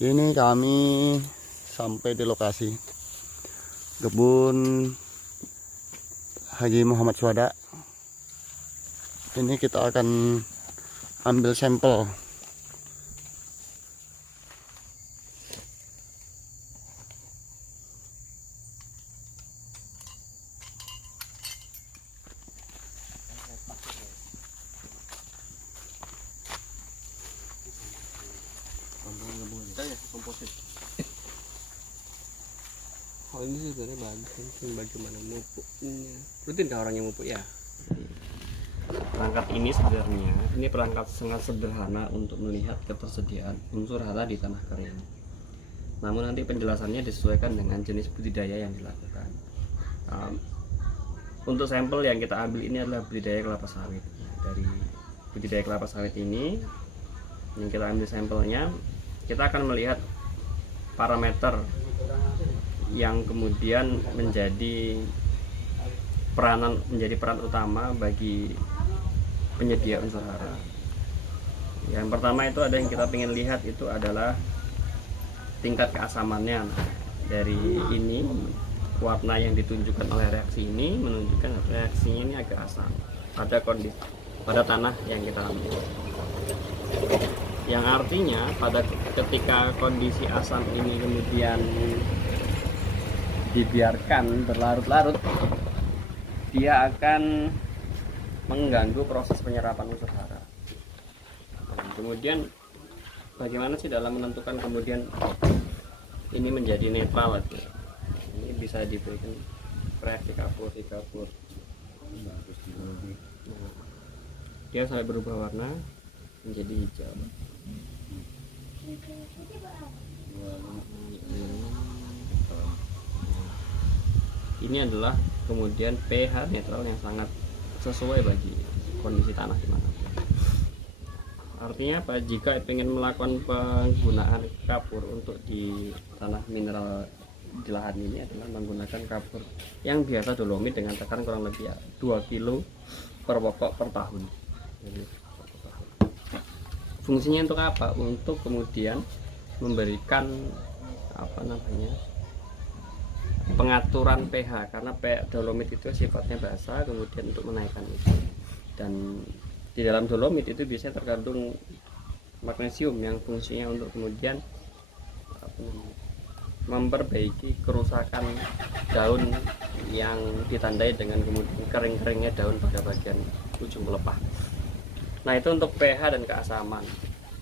Ini kami sampai di lokasi kebun Haji Muhammad Suhada. Ini kita akan ambil sampel. Oh, ini sebenarnya bagus bagaimana mupuknya. Rutin kah orang yang mupuk ya? Perangkat ini sebenarnya ini perangkat sangat sederhana untuk melihat ketersediaan unsur hara di tanah kering. Namun nanti penjelasannya disesuaikan dengan jenis budidaya yang dilakukan. Untuk sampel yang kita ambil ini adalah budidaya kelapa sawit. Dari budidaya kelapa sawit ini yang kita ambil sampelnya, kita akan melihat parameter yang kemudian menjadi peran utama bagi penyedia unsur hara. Yang pertama itu ada yang kita ingin lihat itu adalah tingkat keasamannya. Dari ini warna yang ditunjukkan oleh reaksi ini menunjukkan reaksinya ini agak asam pada kondisi pada tanah yang kita ambil. Yang artinya ketika kondisi asam ini kemudian dibiarkan berlarut-larut, dia akan mengganggu proses penyerapan unsur hara. Kemudian bagaimana sih dalam menentukan kemudian ini menjadi netral? Ini bisa diberikan reaksi kapur. Dia sampai berubah warna menjadi hijau. Ini adalah kemudian pH netral yang sangat sesuai bagi kondisi tanah di mana. Artinya apa? Jika ingin melakukan penggunaan kapur untuk di tanah mineral di lahan ini adalah menggunakan kapur yang biasa dolomit dengan tekanan kurang lebih 2 kilo per pokok per tahun. Jadi, fungsinya untuk apa? Untuk kemudian memberikan pengaturan pH, karena dolomit itu sifatnya basah, kemudian untuk menaikkan itu. Dan di dalam dolomit itu biasanya terkandung magnesium yang fungsinya untuk kemudian memperbaiki kerusakan daun yang ditandai dengan kemudian kering-keringnya daun pada bagian ujung pelepah. Nah, itu untuk pH dan keasaman.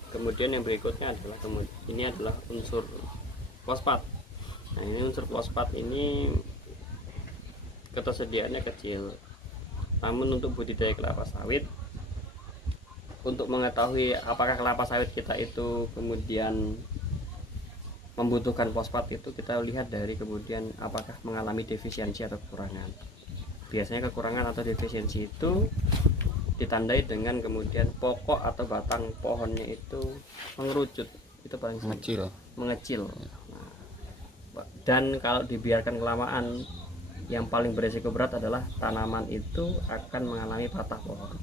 Kemudian yang berikutnya adalah ini adalah unsur fosfat. Nah, ini unsur fosfat ini ketersediaannya kecil. Namun untuk budidaya kelapa sawit, untuk mengetahui apakah kelapa sawit kita itu kemudian membutuhkan fosfat, itu kita lihat dari kemudian apakah mengalami defisiensi atau kekurangan. Biasanya kekurangan atau defisiensi itu ditandai dengan kemudian pokok atau batang pohonnya itu mengerucut, itu paling mengecil. Dan kalau dibiarkan kelamaan, yang paling beresiko berat adalah tanaman itu akan mengalami patah pohon.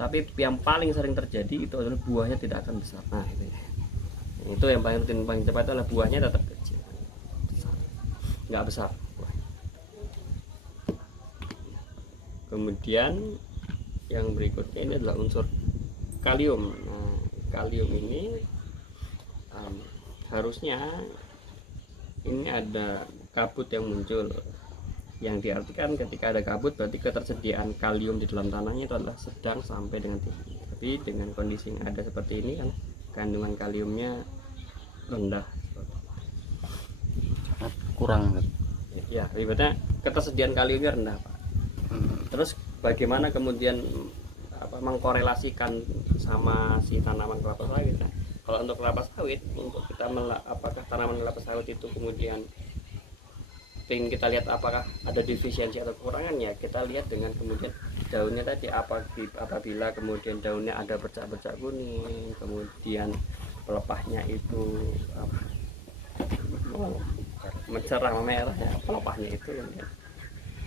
Tapi yang paling sering terjadi itu adalah buahnya tidak akan besar. Nah, itu yang paling rutin, paling cepat adalah buahnya tetap kecil, nggak besar. Kemudian yang berikutnya ini adalah unsur kalium. Nah, kalium ini harusnya ini ada kabut yang muncul, yang diartikan ketika ada kabut berarti ketersediaan kalium di dalam tanahnya itu adalah sedang sampai dengan tinggi. Tapi dengan kondisi yang ada seperti ini kan kandungan kaliumnya rendah, Kurang. ya ibaratnya ketersediaan kaliumnya rendah, Pak. Terus bagaimana kemudian mengkorelasikan sama si tanaman kelapa sawit? Nah, kalau untuk kelapa sawit, untuk kita apakah tanaman kelapa sawit itu kemudian ingin kita lihat apakah ada defisiensi atau kekurangannya, kita lihat dengan kemudian daunnya tadi, apabila kemudian daunnya ada bercak-bercak kuning, kemudian pelepahnya itu mencerah merah ya, pelepahnya itu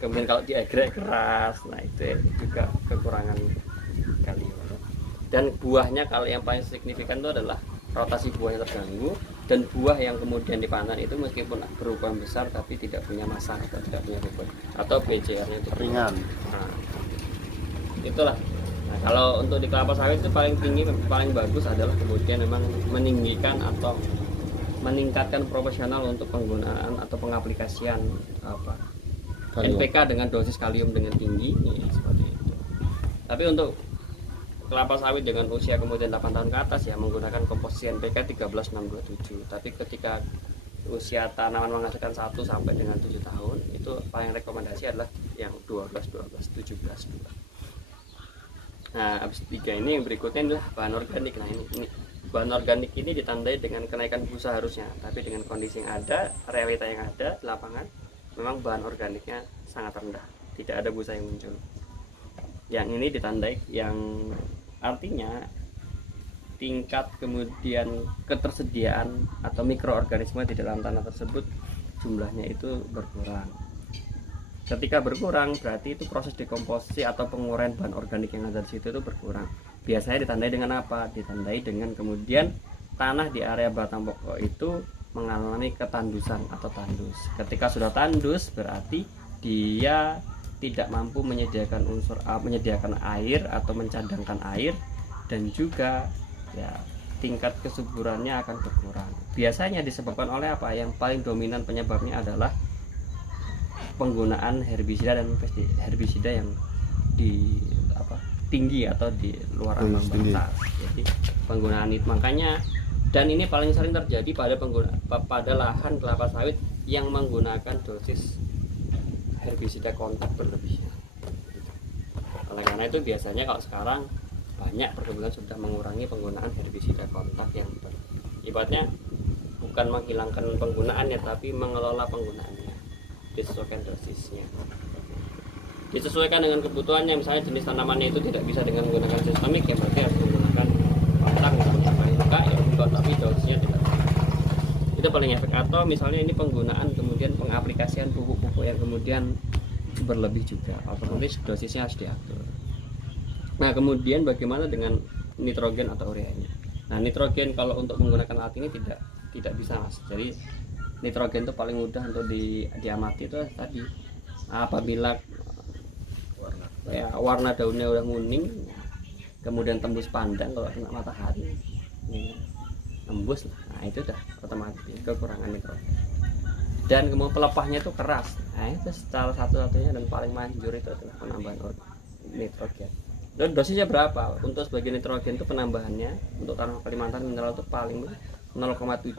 kemudian kalau diagrek keras, nah itu juga kekurangan kalium. Dan buahnya kalau yang paling signifikan itu adalah rotasi buahnya terganggu, dan buah yang kemudian dipanen itu meskipun berukuran besar tapi tidak punya massa atau tidak punya bobot atau BCR-nya itu Ringan. Nah, itulah. Nah, kalau untuk di kelapa sawit itu paling tinggi, paling bagus adalah kemudian memang meninggikan atau meningkatkan profesional untuk penggunaan atau pengaplikasian Kalium. NPK dengan dosis kalium dengan tinggi, ya, seperti itu. Tapi untuk kelapa sawit dengan usia kemudian 8 tahun ke atas ya menggunakan komposisi NPK 13627. Tapi ketika usia tanaman menghasilkan 1 sampai dengan 7 tahun itu paling rekomendasi adalah yang 12 12 17 2. Nah, habis 3 ini yang berikutnya adalah bahan organik. Nah, ini bahan organik ini ditandai dengan kenaikan busa harusnya, tapi dengan kondisi yang ada, realita yang ada di lapangan, memang bahan organiknya sangat rendah, tidak ada busa yang muncul. Yang ini ditandai, yang artinya tingkat kemudian ketersediaan atau mikroorganisme di dalam tanah tersebut jumlahnya itu berkurang. Ketika berkurang berarti itu proses dekomposisi atau penguraian bahan organik yang ada di situ itu berkurang. Biasanya ditandai dengan apa? Ditandai dengan kemudian tanah di area batang pokok itu mengalami ketandusan atau tandus. Ketika sudah tandus berarti dia tidak mampu menyediakan air atau mencadangkan air, dan juga ya tingkat kesuburannya akan berkurang. Biasanya disebabkan oleh apa? Yang paling dominan penyebabnya adalah penggunaan herbisida dan herbisida yang di tinggi atau di luar ambang batas. Jadi penggunaan itu makanya, dan ini paling sering terjadi pada lahan kelapa sawit yang menggunakan dosis herbisida kontak berlebihan. Oleh karena itu biasanya kalau sekarang banyak perkebunan sudah mengurangi penggunaan herbisida kontak yang ibaratnya bukan menghilangkan penggunaannya tapi mengelola penggunaannya, disesuaikan dosisnya, disesuaikan dengan kebutuhannya. Misalnya jenis tanamannya itu tidak bisa dengan menggunakan sistemik, ya berarti harus menggunakan kontak misalnya enggak ya enggak, tapi dosisnya tidak. Itu paling efek. Atau misalnya ini penggunaan kemudian pengaplikasian pupuk-pupuk yang kemudian berlebih juga, otomatis dosisnya harus diatur. Nah kemudian bagaimana dengan nitrogen atau ureanya? Nah nitrogen kalau untuk menggunakan alat ini tidak bisa mas. Jadi nitrogen itu paling mudah untuk diamati itu tadi apabila warna daunnya udah kuning, kemudian tembus pandang kalau kena matahari, tembus lah. Nah itu udah otomatis kekurangan nitrogen. Dan kemudian pelepahnya itu keras. Nah itu salah satu-satunya dan paling manjur itu adalah penambahan nitrogen. Dan dosisnya berapa? Untuk sebagian nitrogen itu penambahannya untuk tanah Kalimantan mineral itu paling 0,7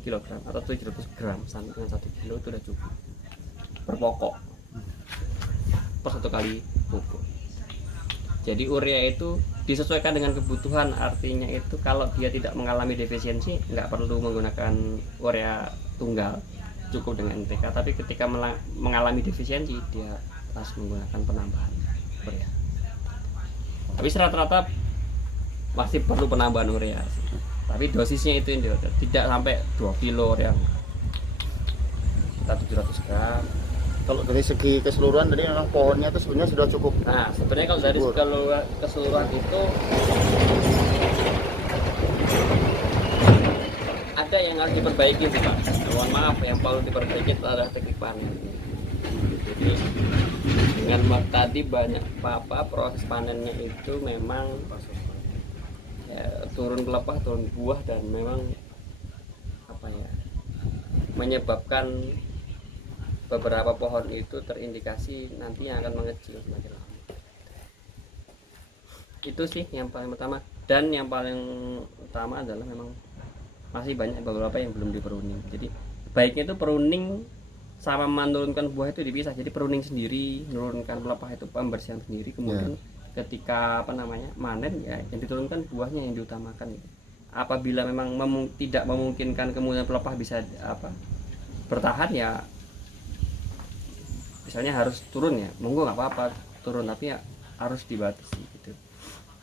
kilogram atau 700 gram sampai dengan 1 kilo itu udah cukup per pokok per 1 kali pupuk. Jadi urea itu disesuaikan dengan kebutuhan, artinya itu kalau dia tidak mengalami defisiensi nggak perlu menggunakan urea tunggal, cukup dengan NPK. Tapi ketika mengalami defisiensi dia harus menggunakan penambahan urea. Tapi rata-rata masih perlu penambahan urea, tapi dosisnya itu yang tidak sampai 2 kilo yang kita 700 gram. Kalau dari segi keseluruhan tadi memang pohonnya itu sebenarnya sudah cukup. Nah sebenarnya kalau dari keseluruhan itu ada yang harus diperbaiki sih Pak. Mohon maaf, yang perlu diperbaiki adalah teknik panen. Jadi dengan tadi banyak proses panennya itu memang ya, turun pelepah, turun buah, dan memang menyebabkan beberapa pohon itu terindikasi nanti yang akan mengecil semakin lama. Itu sih yang paling pertama. Dan yang paling utama adalah memang masih banyak beberapa yang belum dipruning. Jadi baiknya itu pruning sama menurunkan buah itu dipisah. Jadi pruning sendiri, menurunkan pelepah itu pembersihan sendiri, kemudian ketika manen ya yang diturunkan buahnya yang diutamakan. Apabila memang tidak memungkinkan kemudian pelepah bisa bertahan ya misalnya harus turun ya monggo nggak apa-apa turun, tapi ya harus dibatasi gitu.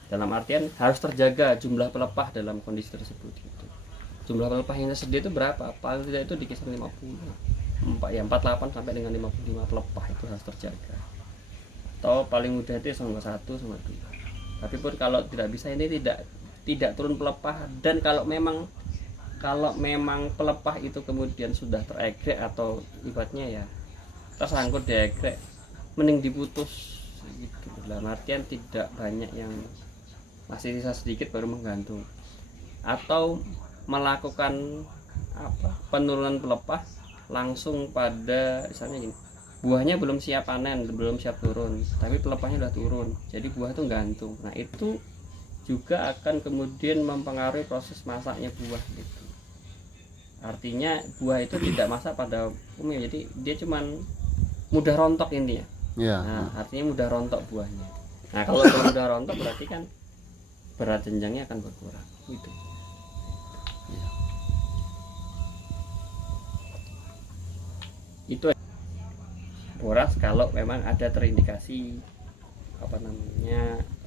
Dalam artian harus terjaga jumlah pelepah dalam kondisi tersebut gitu. Jumlah pelepah yang tersedia itu berapa? Paling tidak itu di kisaran 48 sampai dengan 55 pelepah itu harus terjaga. Atau paling mudah itu sama 1 sama 2. Tapi pun kalau tidak bisa ini tidak turun pelepah, dan kalau memang pelepah itu kemudian sudah teregrek atau ibaratnya ya tersangkut di egrek, mending diputus gitu. Dalam artian tidak banyak yang masih sisa sedikit baru menggantung, atau melakukan penurunan pelepah langsung pada misalnya gini, buahnya belum siap panen, belum siap turun, tapi pelepahnya udah turun, jadi buah itu gantung. Nah itu juga akan kemudian mempengaruhi proses masaknya buah gitu. Artinya buah itu tidak masak pada umumnya, jadi dia cuman mudah rontok intinya. Ya. Nah artinya mudah rontok buahnya. Nah kalau mudah rontok berarti kan berat jenjangnya akan berkurang gitu. Itu boras kalau memang ada terindikasi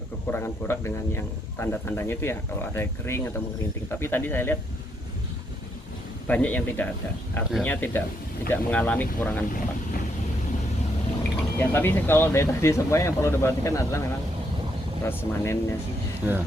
kekurangan borak dengan yang tanda-tandanya itu ya, kalau ada kering atau mengerinting. Tapi tadi saya lihat banyak yang tidak ada, artinya tidak mengalami kekurangan borak. Ya tapi kalau dari tadi semuanya yang perlu diperhatikan adalah memang proses manennya sih. Ya.